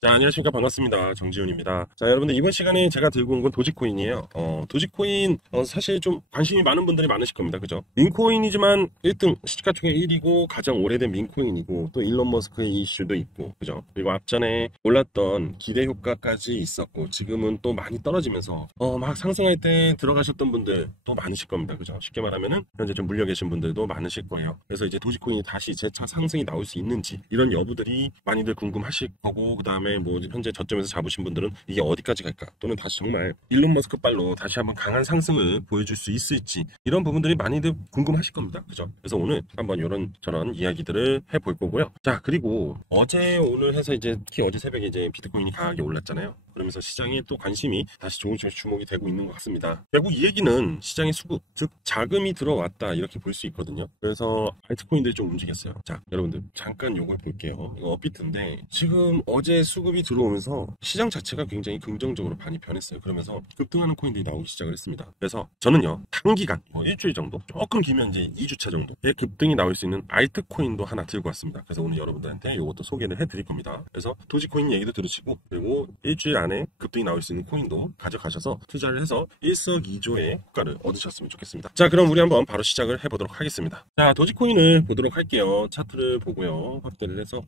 자, 안녕하십니까. 반갑습니다. 정지훈입니다. 자, 여러분들 이번 시간에 제가 들고 온 건 도지코인이에요. 도지코인, 사실 좀 관심이 많은 분들이 많으실 겁니다. 그죠? 민코인이지만 1등, 시가총액 1위고 가장 오래된 민코인이고 또 일론 머스크의 이슈도 있고, 그죠? 그리고 앞전에 올랐던 기대 효과까지 있었고 지금은 또 많이 떨어지면서 막 상승할 때 들어가셨던 분들 또 많으실 겁니다. 그죠? 쉽게 말하면은 현재 좀 물려 계신 분들도 많으실 거예요. 그래서 이제 도지코인이 다시 재차 상승이 나올 수 있는지 이런 여부들이 많이들 궁금하실 거고, 그 다음에 뭐 현재 저점에서 잡으신 분들은 이게 어디까지 갈까, 또는 다시 정말 일론 머스크 빨로 다시 한번 강한 상승을 보여줄 수 있을지, 이런 부분들이 많이들 궁금하실 겁니다. 그죠? 그래서 오늘 한번 이런 저런 이야기들을 해볼 거고요. 자, 그리고 어제 오늘 해서 이제 특히 어제 새벽에 이제 비트코인이 강하게 올랐잖아요. 그러면서 시장에 또 관심이 다시 조금씩 주목이 되고 있는 것 같습니다. 결국 이 얘기는 시장의 수급, 즉 자금이 들어왔다, 이렇게 볼 수 있거든요. 그래서 알트코인들이 좀 움직였어요. 자, 여러분들 잠깐 요걸 볼게요. 이거 업비트인데 지금 어제 수급이 들어오면서 시장 자체가 굉장히 긍정적으로 많이 변했어요. 그러면서 급등하는 코인들이 나오기 시작을 했습니다. 그래서 저는요, 단기간 일주일 정도, 조금 길면 이제 2주차 정도의 급등이 나올 수 있는 알트코인도 하나 들고 왔습니다. 그래서 오늘 여러분들한테 이것도 소개를 해드릴 겁니다. 그래서 도지코인 얘기도 들으시고, 그리고 일주일 안에 급등이 나올 수 있는 코인도 가져가셔서 투자를 해서 일석이조의 효과를 얻으셨으면 좋겠습니다. 자, 그럼 우리 한번 바로 시작을 해보도록 하겠습니다. 자, 도지코인을 보도록 할게요. 차트를 보고요, 확대를 해서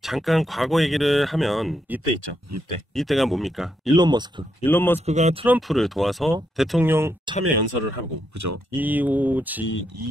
잠깐 과거 얘기를 하면 이때 있죠. 이때가 뭡니까? 일론 머스크가 트럼프를 도와서 대통령 참여 연설을 하고, 그죠? 이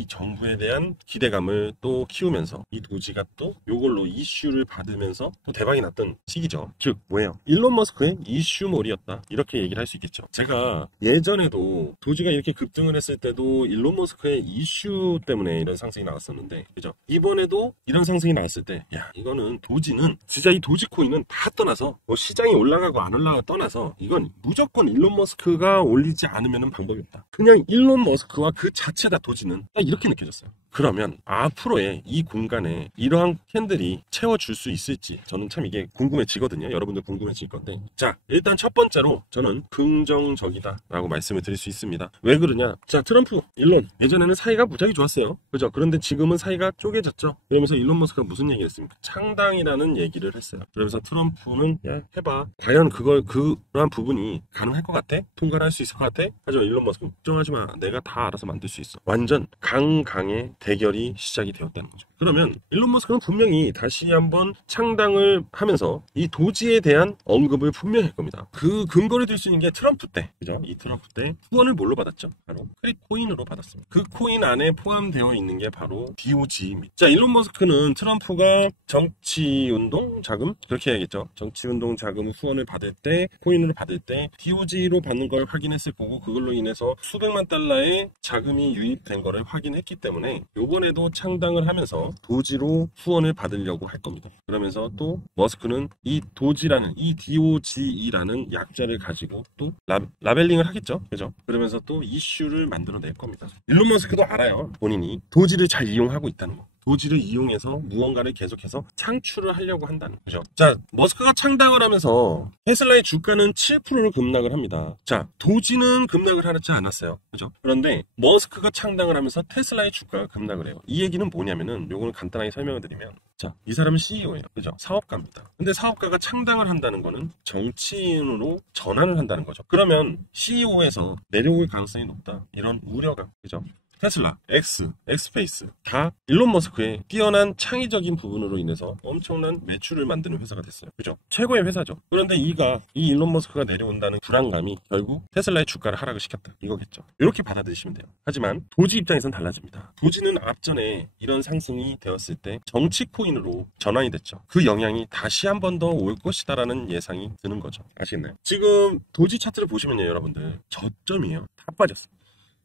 정부에 대한 기대감을 또 키우면서 이 도지가 또 요걸로 이슈를 받으면서 또 대박이 났던 시기죠. 즉 뭐예요? 일론 머스크의 이슈몰이었다, 이렇게 얘기를 할 수 있겠죠. 제가 예전에도 도지가 이렇게 급등을 했을 때도 일론 머스크의 이슈 때문에 이런 상승이 나왔었는데, 그죠? 이번에도 이런 상승이 나왔을 때, 야, 이거는 도지는 진짜, 이 도지코인은 다 떠나서 뭐 시장이 올라가고 안 올라가고 떠나서 이건 무조건 일론 머스크가 올리지 않으면 방법이 없다. 그냥 일론 머스크와 그 자체다, 도지는. 딱 이렇게 느껴졌어요. 그러면 앞으로의 이 공간에 이러한 캔들이 채워줄 수 있을지 저는 참 이게 궁금해지거든요. 여러분들 궁금해질 건데, 자, 일단 첫 번째로 저는 긍정적이다 라고 말씀을 드릴 수 있습니다. 왜 그러냐? 자, 트럼프, 일론 예전에는 사이가 무지하게 좋았어요. 그죠? 그런데 지금은 사이가 쪼개졌죠. 그러면서 일론 머스크가 무슨 얘기를 했습니까? 창당이라는 얘기를 했어요. 그러면서 트럼프는 야, 해봐, 과연 그러한 부분이 가능할 것 같아? 통과를 할 수 있을 것 같아? 하지만 일론 머스크, 걱정하지 마, 내가 다 알아서 만들 수 있어. 완전 강강의 대결이 시작이 되었다는 거죠. 그러면 일론 머스크는 분명히 다시 한번 창당을 하면서 이 도지에 대한 언급을 분명히 할 겁니다. 그 근거를 들 수 있는 게 트럼프 때, 그죠? 이 트럼프 때 후원을 뭘로 받았죠? 바로 크립코인으로 받았습니다. 그 코인 안에 포함되어 있는 게 바로 DOG입니다. 자, 일론 머스크는 트럼프가 정치운동 자금, 그렇게 해야겠죠? 정치운동 자금 후원을 받을 때, 코인으로 받을 때 DOG로 받는 걸 확인했을 거고, 그걸로 인해서 수백만 달러의 자금이 유입된 거를 확인했기 때문에 요번에도 창당을 하면서 도지로 후원을 받으려고 할 겁니다. 그러면서 또 머스크는 이 도지라는, 이 DOGE라는 약자를 가지고 또 라벨링을 하겠죠. 그죠? 그러면서 또 이슈를 만들어낼 겁니다. 일론 머스크도 알아요. 본인이 도지를 잘 이용하고 있다는 거. 도지를 이용해서 무언가를 계속해서 창출을 하려고 한다는 거죠. 자, 머스크가 창당을 하면서 테슬라의 주가는 7%를 급락을 합니다. 자, 도지는 급락을 하지 않았어요. 그죠? 그런데 머스크가 창당을 하면서 테슬라의 주가가 급락을 해요. 이 얘기는 뭐냐면은, 요거는 간단하게 설명을 드리면, 자, 이 사람은 CEO예요. 그죠? 사업가입니다. 근데 사업가가 창당을 한다는 거는 정치인으로 전환을 한다는 거죠. 그러면 CEO에서 내려올 가능성이 높다, 이런 우려가, 그죠? 테슬라, 엑스페이스 다 일론 머스크의 뛰어난 창의적인 부분으로 인해서 엄청난 매출을 만드는 회사가 됐어요. 그죠? 최고의 회사죠. 그런데 이 일론 머스크가 내려온다는 불안감이 결국 테슬라의 주가를 하락을 시켰다, 이거겠죠. 이렇게 받아들이시면 돼요. 하지만 도지 입장에선 달라집니다. 도지는 앞전에 이런 상승이 되었을 때 정치 코인으로 전환이 됐죠. 그 영향이 다시 한 번 더 올 것이다라는 예상이 드는 거죠. 아시겠나요? 지금 도지 차트를 보시면요, 여러분들 저점이에요. 다 빠졌어요.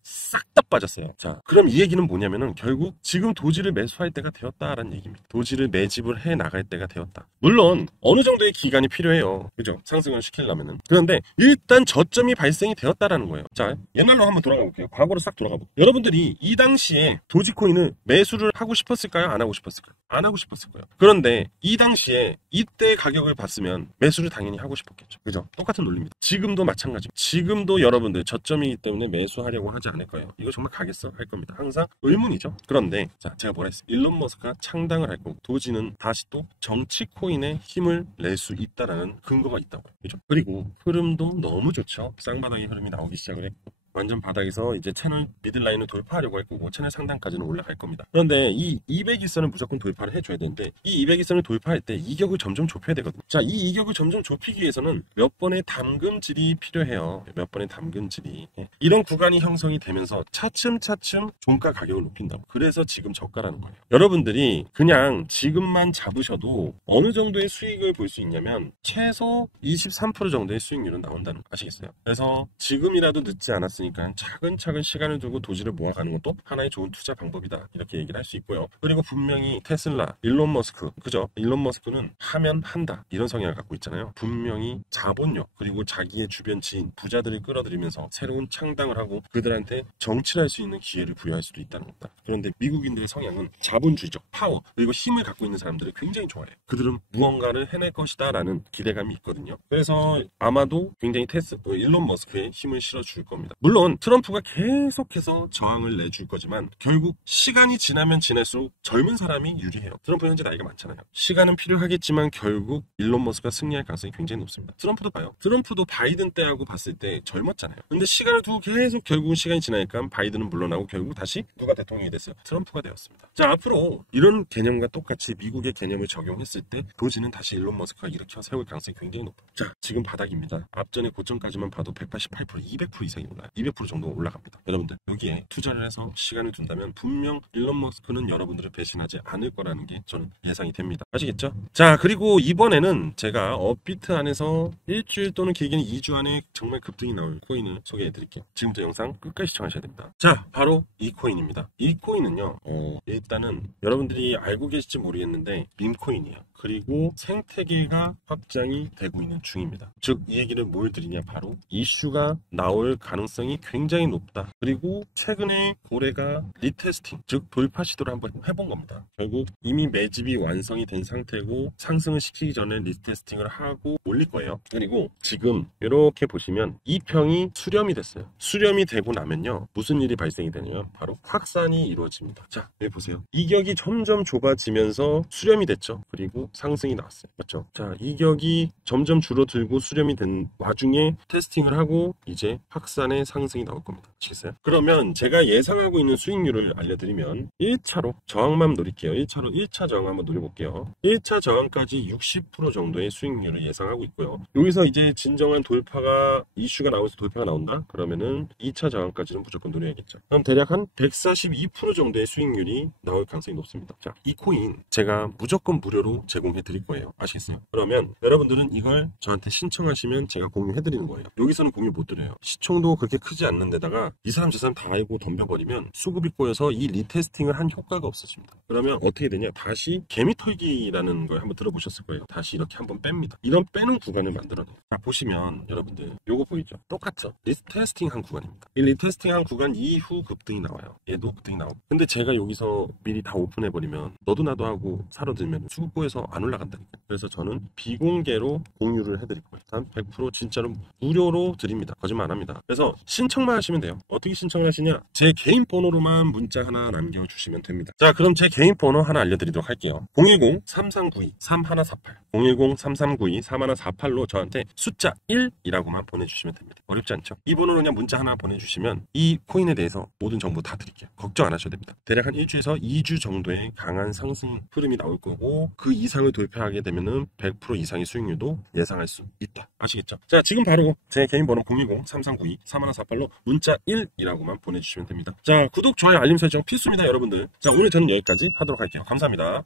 싹 다 빠졌어요. 자, 그럼 이 얘기는 뭐냐면은 결국 지금 도지를 매수할 때가 되었다라는 얘기입니다. 도지를 매집을 해 나갈 때가 되었다. 물론 어느 정도의 기간이 필요해요. 그죠? 상승을 시키려면은. 그런데 일단 저점이 발생이 되었다라는 거예요. 자, 옛날로 한번 돌아가 볼게요. 과거로 싹 돌아가 볼게요. 여러분들이 이 당시에 도지코인을 매수를 하고 싶었을까요? 안 하고 싶었을까요? 안 하고 싶었을 거예요. 그런데 이 당시에 이때 가격을 봤으면 매수를 당연히 하고 싶었겠죠. 그죠? 똑같은 논리입니다. 지금도 마찬가지입니다. 지금도 여러분들 저점이기 때문에 매수하려고 하지 않을 거예요. 이거 정말 한번 가겠어 할 겁니다. 항상 의문이죠. 그런데 자, 제가 뭐라 했어요? 일론 머스크가 창당을 할 거고 도지는 다시 또 정치 코인의 힘을 낼 수 있다라는 근거가 있다고요. 그죠? 그리고 흐름도 너무 좋죠. 쌍바닥의 흐름이 나오기 시작을 했고 완전 바닥에서 이제 채널 미들라인을 돌파하려고 할 거고 채널 상단까지는 올라갈 겁니다. 그런데 이 200일선을 무조건 돌파를 해줘야 되는데 이 200일선을 돌파할 때 이격을 점점 좁혀야 되거든요. 자, 이 이격을 점점 좁히기 위해서는 몇 번의 담금질이 필요해요. 몇 번의 담금질이. 이런 구간이 형성이 되면서 차츰차츰 종가 가격을 높인다고. 그래서 지금 저가라는 거예요. 여러분들이 그냥 지금만 잡으셔도 어느 정도의 수익을 볼 수 있냐면 최소 23% 정도의 수익률은 나온다는 거 아시겠어요? 그래서 지금이라도 늦지 않았으니까 차근차근 시간을 두고 도지를 모아가는 것도 하나의 좋은 투자 방법이다. 이렇게 얘기를 할 수 있고요. 그리고 분명히 테슬라, 일론 머스크, 그죠? 일론 머스크는 하면 한다. 이런 성향을 갖고 있잖아요. 분명히 자본력, 그리고 자기의 주변 지인, 부자들을 끌어들이면서 새로운 창당을 하고 그들한테 정치를 할 수 있는 기회를 부여할 수도 있다는 겁니다. 그런데 미국인들의 성향은 자본주의적, 파워, 그리고 힘을 갖고 있는 사람들을 굉장히 좋아해요. 그들은 무언가를 해낼 것이다 라는 기대감이 있거든요. 그래서 아마도 굉장히 일론 머스크에 힘을 실어줄 겁니다. 물론 트럼프가 계속해서 저항을 내줄 거지만 결국 시간이 지나면 지날수록 젊은 사람이 유리해요. 트럼프 현재 나이가 많잖아요. 시간은 필요하겠지만 결국 일론 머스크가 승리할 가능성이 굉장히 높습니다. 트럼프도 봐요. 트럼프도 바이든 때하고 봤을 때 젊었잖아요. 근데 시간을 두고 계속 결국은 시간이 지나니까 바이든은 물러나고 결국 다시 누가 대통령이 됐어요? 트럼프가 되었습니다. 자, 앞으로 이런 개념과 똑같이 미국의 개념을 적용했을 때 도지는 다시 일론 머스크가 일으켜 세울 가능성이 굉장히 높아요. 자, 지금 바닥입니다. 앞전의 고점까지만 봐도 188%, 200% 이상이 올라요. 200% 정도 올라갑니다. 여러분들 여기에 투자를 해서 시간을 둔다면 분명 일론 머스크는 여러분들을 배신하지 않을 거라는 게 저는 예상이 됩니다. 아시겠죠? 자, 그리고 이번에는 제가 업비트 안에서 일주일 또는 길게는 2주 안에 정말 급등이 나올 코인을 소개해 드릴게요. 지금부터 영상 끝까지 시청하셔야 됩니다. 자, 바로 이 코인입니다. 이 코인은요, 일단은 여러분들이 알고 계실지 모르겠는데 밈코인이에요. 그리고 생태계가 확장이 되고 있는 중입니다. 즉, 이 얘기를 뭘 드리냐, 바로 이슈가 나올 가능성이 굉장히 높다. 그리고 최근에 고래가 리테스팅, 즉 돌파 시도를 한번 해본 겁니다. 결국 이미 매집이 완성이 된 상태고 상승을 시키기 전에 리테스팅을 하고 올릴 거예요. 그리고 지금 이렇게 보시면 이 평이 수렴이 됐어요. 수렴이 되고 나면요, 무슨 일이 발생이 되냐면 바로 확산이 이루어집니다. 자, 여기 보세요. 이격이 점점 좁아지면서 수렴이 됐죠. 그리고 상승이 나왔어요. 맞죠? 자, 이격이 점점 줄어들고 수렴이 된 와중에 테스팅을 하고 이제 확산의 상승이 나올 겁니다. 아시겠어요? 그러면 제가 예상하고 있는 수익률을 알려드리면 1차로 저항만 노릴게요. 1차 저항 한번 노려볼게요. 1차 저항까지 60% 정도의 수익률을 예상하고 있고요. 여기서 이제 진정한 돌파가 이슈가 나오면서 돌파가 나온다? 그러면은 2차 저항까지는 무조건 노려야겠죠. 그럼 대략 한 142% 정도의 수익률이 나올 가능성이 높습니다. 자, 이 코인 제가 무조건 무료로 제공해 드릴 거예요. 아시겠어요? 그러면 여러분들은 이걸 저한테 신청하시면 제가 공유해 드리는 거예요. 여기서는 공유 못 드려요. 시총도 그렇게 크지 않는 데다가 이 사람 저 사람 다 알고 덤벼버리면 수급이 꼬여서 이 리테스팅을 한 효과가 없어집니다. 그러면 어떻게 되냐, 다시 개미 털기라는 걸 한번 들어보셨을 거예요. 다시 이렇게 한번 뺍니다. 이런 빼는 구간을 만들어내요. 자, 보시면 여러분들 요거 보이죠? 똑같죠? 리테스팅 한 구간입니다. 이 리테스팅 한 구간 이후 급등이 나와요. 얘도 급등이 나오고. 근데 제가 여기서 미리 다 오픈해버리면 너도 나도 하고 사러들면 수급 꼬여서 안 올라간다니까. 그래서 저는 비공개로 공유를 해드릴 거예요. 단 100% 진짜로 무료로 드립니다. 거짓말 안 합니다. 그래서 신청만 하시면 돼요. 어떻게 신청을 하시냐? 제 개인 번호로만 문자 하나 남겨주시면 됩니다. 자, 그럼 제 개인 번호 하나 알려드리도록 할게요. 010-3392-3148 010-3392-3148로 저한테 숫자 1이라고만 보내주시면 됩니다. 어렵지 않죠? 이 번호로 그냥 문자 하나 보내주시면 이 코인에 대해서 모든 정보 다 드릴게요. 걱정 안 하셔도 됩니다. 대략 한 1주에서 2주 정도의 강한 상승 흐름이 나올 거고 그 이상을 돌파하게 되면은 100% 이상의 수익률도 예상할 수 있다. 아시겠죠? 자, 지금 바로 제 개인 번호 010-3392-3148로 문자 1이라고만 보내주시면 됩니다. 자, 구독, 좋아요, 알림 설정 필수입니다, 여러분들. 자, 오늘 저는 여기까지 하도록 할게요. 감사합니다.